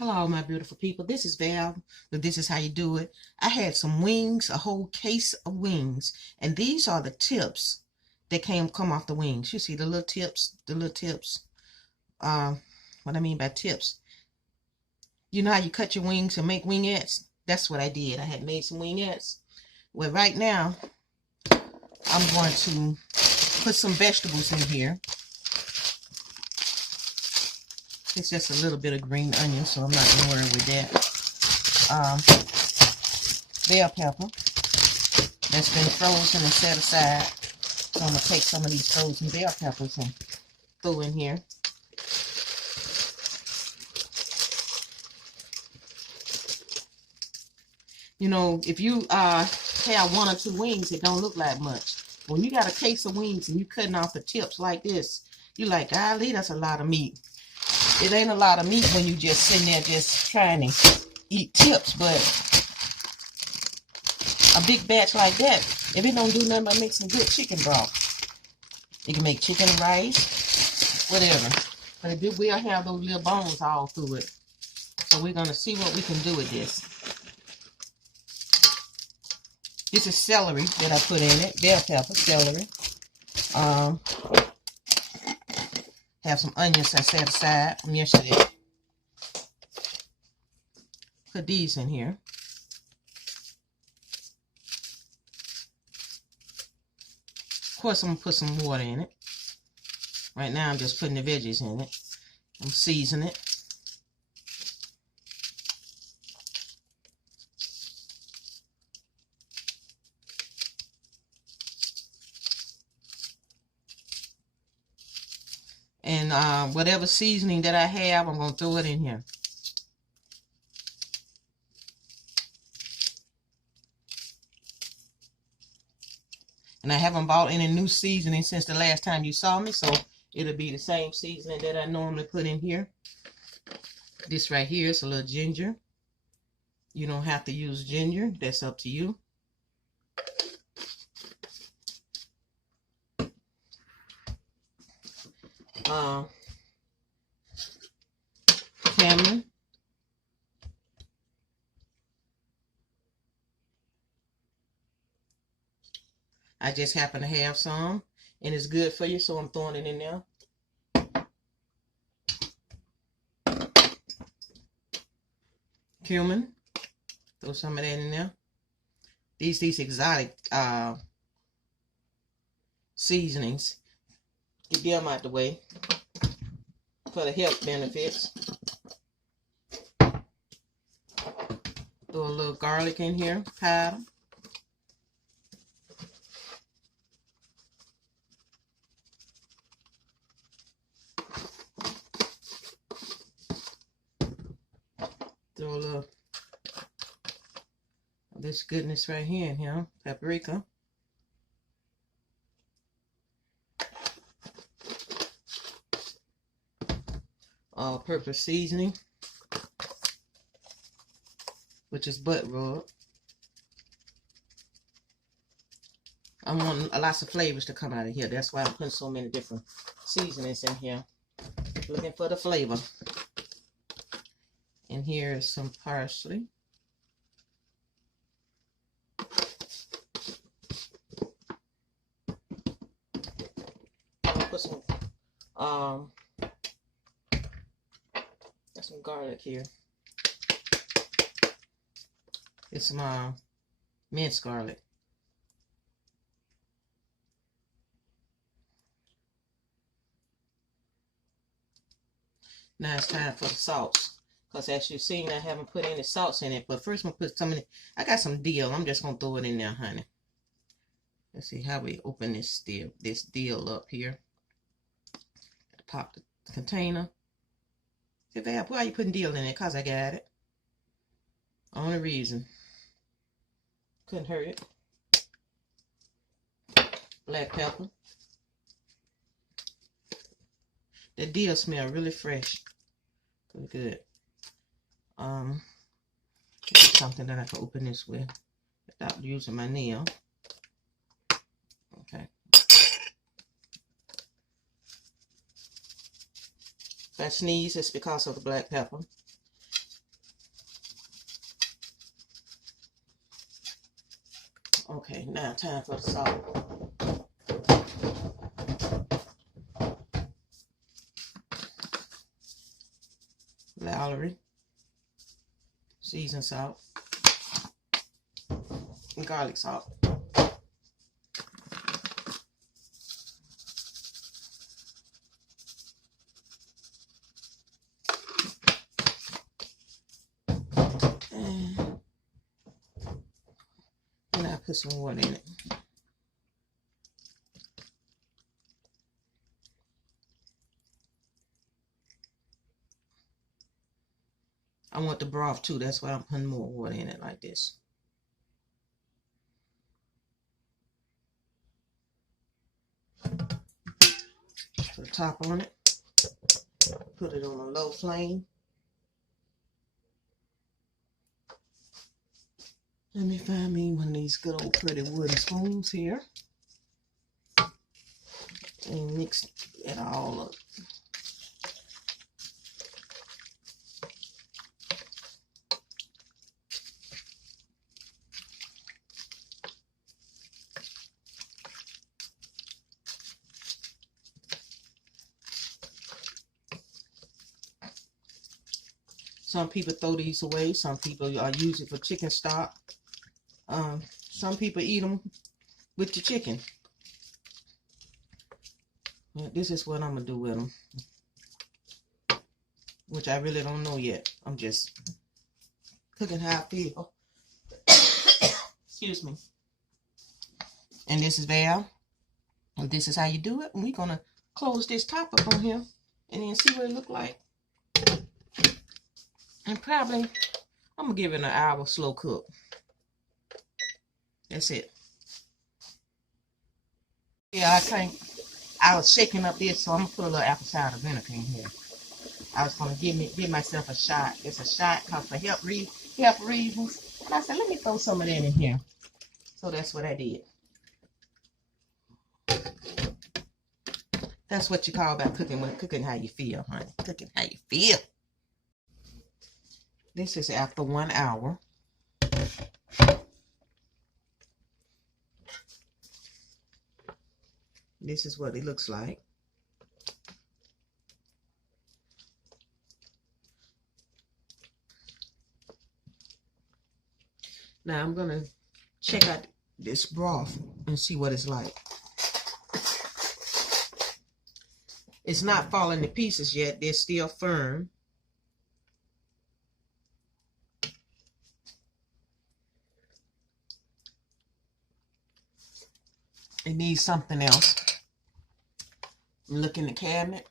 Hello, my beautiful people. This is Val, but this is how you do it. I had some wings, a whole case of wings, and these are the tips that come off the wings. You see the little tips, what I mean by tips. You know how you cut your wings and make wingettes? That's what I did. I had made some wingettes. Well, right now, I'm going to put some vegetables in here. It's just a little bit of green onion, so I'm not going to worry with that. Bell pepper that's been frozen and set aside. So I'm going to take some of these frozen bell peppers and throw in here. You know, if you have one or two wings, it don't look like much. When you got a case of wings and you cutting off the tips like this, you like, golly, that's a lot of meat. It ain't a lot of meat when you just sitting there just trying to eat tips, but a big batch like that, if it don't do nothing but make some good chicken broth. You can make chicken rice, whatever. But it will have those little bones all through it. So we're going to see what we can do with this. This is celery that I put in it, bell pepper, celery. Have some onions I set aside from yesterday. Put these in here. Of course, I'm going to put some water in it. Right now, I'm just putting the veggies in it. I'm seasoning it. And whatever seasoning that I have, I'm going to throw it in here. And I haven't bought any new seasoning since the last time you saw me, so it'll be the same seasoning that I normally put in here. This right here is a little ginger. You don't have to use ginger. That's up to you. Cinnamon. I just happen to have some, and it's good for you, so I'm throwing it in there. Cumin. Throw some of that in there. These exotic seasonings. Get them out the way for the health benefits. Throw a little garlic in here, powder. Throw a little of this goodness right here in here, paprika. All-purpose seasoning, which is butt rub. I want lots of flavors to come out of here. That's why I'm putting so many different seasonings in here. Looking for the flavor. And here is some parsley. I'll put some some garlic here. It's some minced garlic. Now it's time for the sauce. Because as you've seen, I haven't put any sauce in it. But first I'm going to put some in it. I got some dill. I'm just going to throw it in there, honey. Let's see how we open this dill up here. Pop the container. Say, Val, why are you putting dill in it? Because I got it. Only reason. Couldn't hurt it. Black pepper. The dill smells really fresh. Really good. Something that I can open this with without using my nail. Okay. If I sneeze, it's because of the black pepper. time for the salt. Valerie, seasoned salt, and garlic salt. And I put some water in it. I want the broth too, that's why I'm putting more water in it like this. Put a top on it. Put it on a low flame. Let me find me one of these good old pretty wooden spoons here. And mix it all up. Some people throw these away. Some people use it for chicken stock. Some people eat them with the chicken. Yeah, this is what I'm going to do with them. Which I really don't know yet. I'm just cooking how I feel. Excuse me. And this is Val. And this is how you do it. And we're going to close this top up on here. And then see what it look like. And probably, I'm going to give it an hour slow cook. That's it. Yeah, I was shaking up this, so I'm going to put a little apple cider vinegar in here. I was going to give myself a shot. It's a shot because for health reasons. And I said, let me throw some of that in here. So that's what I did. That's what you call about cooking, cooking how you feel, honey. Cooking how you feel. This is after 1 hour. This is what it looks like. Now I'm going to check out this broth and see what it's like. It's not falling to pieces yet. They're still firm. It needs something else. Look in the cabinet.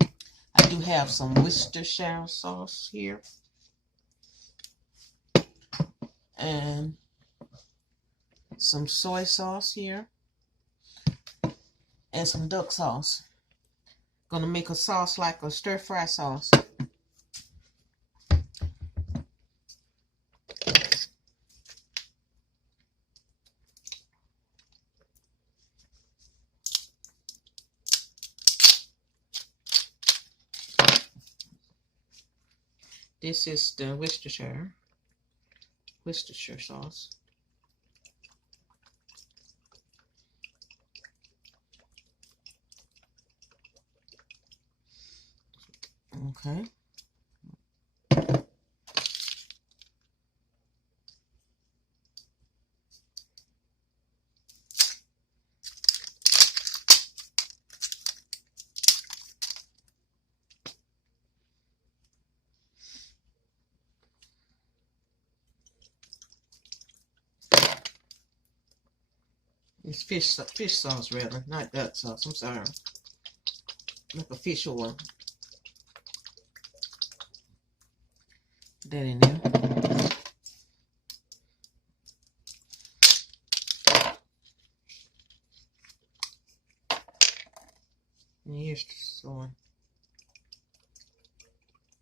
I do have some Worcestershire sauce here. And some soy sauce here. And some duck sauce. Gonna make a sauce like a stir-fry sauce. This is the Worcestershire sauce. Okay. It's fish sauce rather, not duck sauce. I'm sorry. Like a fish oil. Put that in there. And here's the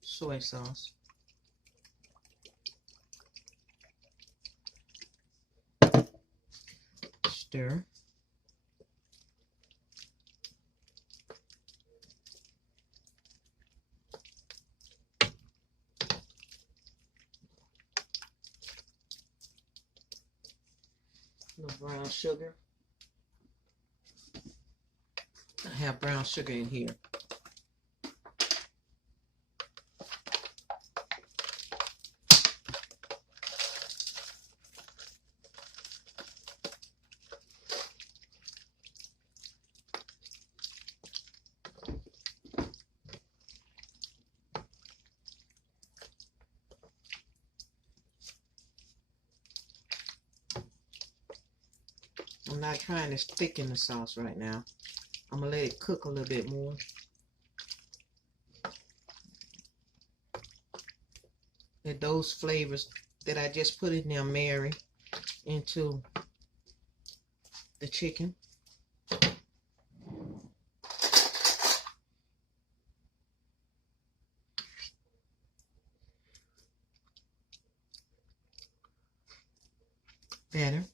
soy sauce. Stir. little brown sugar. I have brown sugar in here. I'm not trying to thicken the sauce right now. I'm going to let it cook a little bit more. Let those flavors that I just put in there marry into the chicken. Better.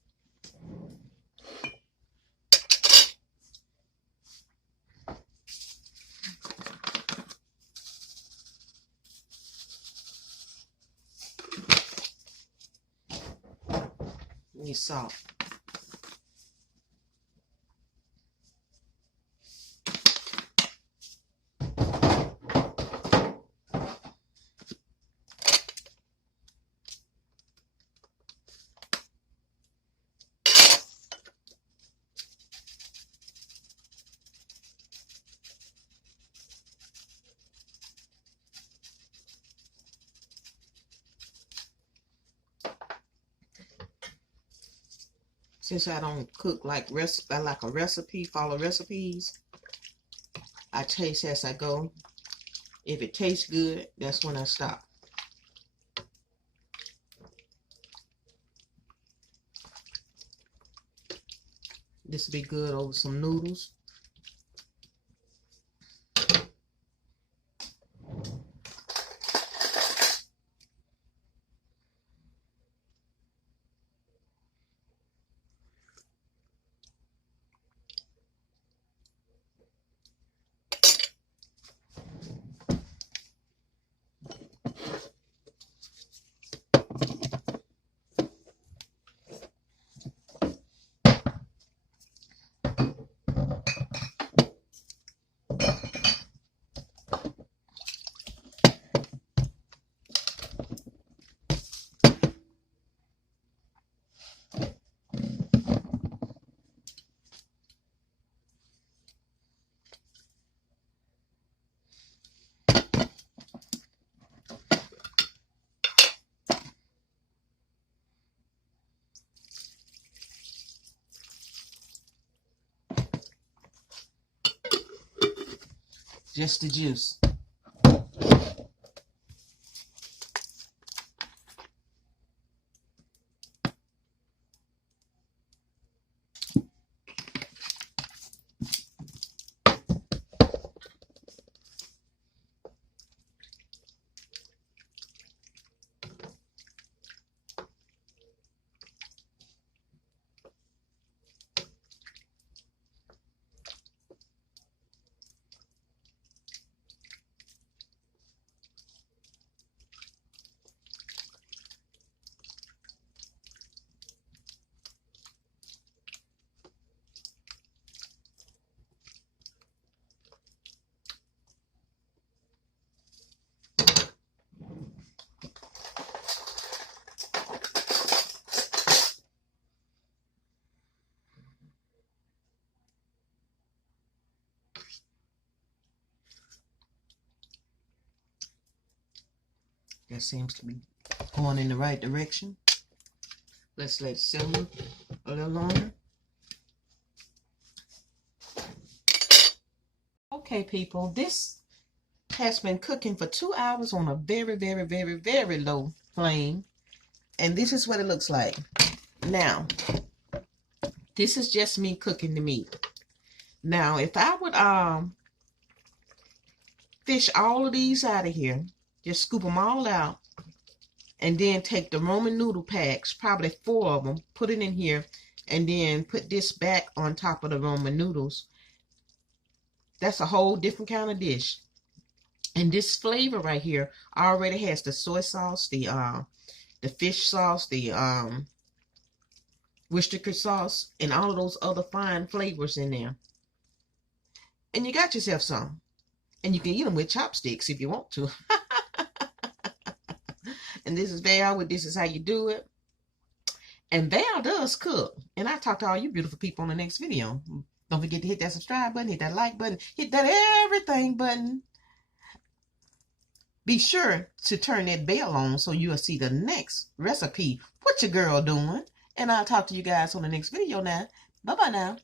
Need salt. Since I don't cook like I like a recipe, follow recipes, I taste as I go. If it tastes good, that's when I stop. This will be good over some noodles. Just the juice. That seems to be going in the right direction. Let's let it simmer a little longer. Okay, people, this has been cooking for 2 hours on a very, very, very, very low flame. And this is what it looks like. Now, this is just me cooking the meat. Now, if I would fish all of these out of here, just scoop them all out, and then take the Roman noodle packs, probably 4 of them, put it in here, and then put this back on top of the Roman noodles. That's a whole different kind of dish. And this flavor right here already has the soy sauce, the fish sauce, the Worcestershire sauce, and all of those other fine flavors in there. And you got yourself some. And you can eat them with chopsticks if you want to. And this is Val with This Is How You Do It. And Val does cook. And I'll talk to all you beautiful people on the next video. Don't forget to hit that subscribe button, hit that like button, hit that everything button. Be sure to turn that bell on so you'll see the next recipe. What your girl doing? And I'll talk to you guys on the next video now. Bye-bye now.